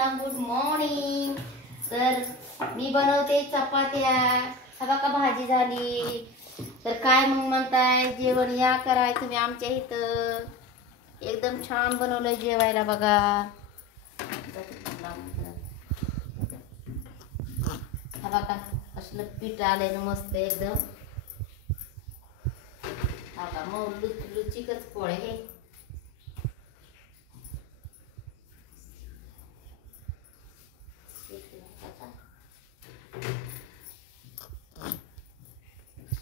सर्वांना good morning. तर मी बनवते चपात्या, बघा का भाजी झाली। तर काय मग म्हणताय, जेवण या कराय तुम्ही आमच्या इथं। एकदम छान बनवलंय जेवायला बघा। बघा कसलं पीठ आलंय ना मस्त एकदम। बघा मग लुचिकच पोळे हे।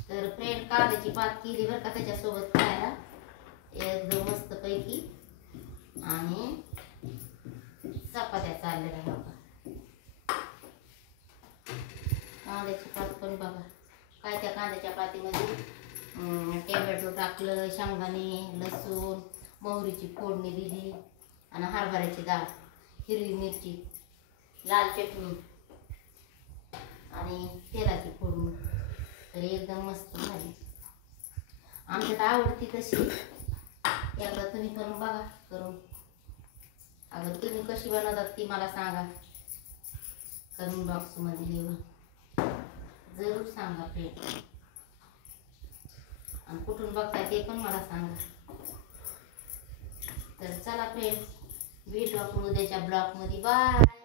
तर फ्रेंड कांद्याची पात केली बरं का त्याच्यासोबत खायला एकदम मस्त पैकी। आणि चपात्या चाललेल्या बघा। कांद्याची पात पण बघा काय, त्या कांद्याच्या पातीमध्ये टोमॅटो टाकलं, शेंगदाणे, लसूण, मोहरीची फोडणी दिली आणि हरभऱ्याची डाळ, हिरवी मिरची, लाल चटणी आणि तेलाची फोडणी। तर एकदम मस्त झाली। आमच्यात आवडती तशी। एकदा तुम्ही करून बघा करून। अगं तुम्ही कशी बनवतात ती मला सांगा, कमेंट बॉक्स मध्ये लिहून जरूर सांगा फ्रेंड। आणि कुठून बघताय ते पण मला सांगा। तर चला फ्रेंड, भेटू आपण उद्याच्या ब्लॉग मध्ये। बाय।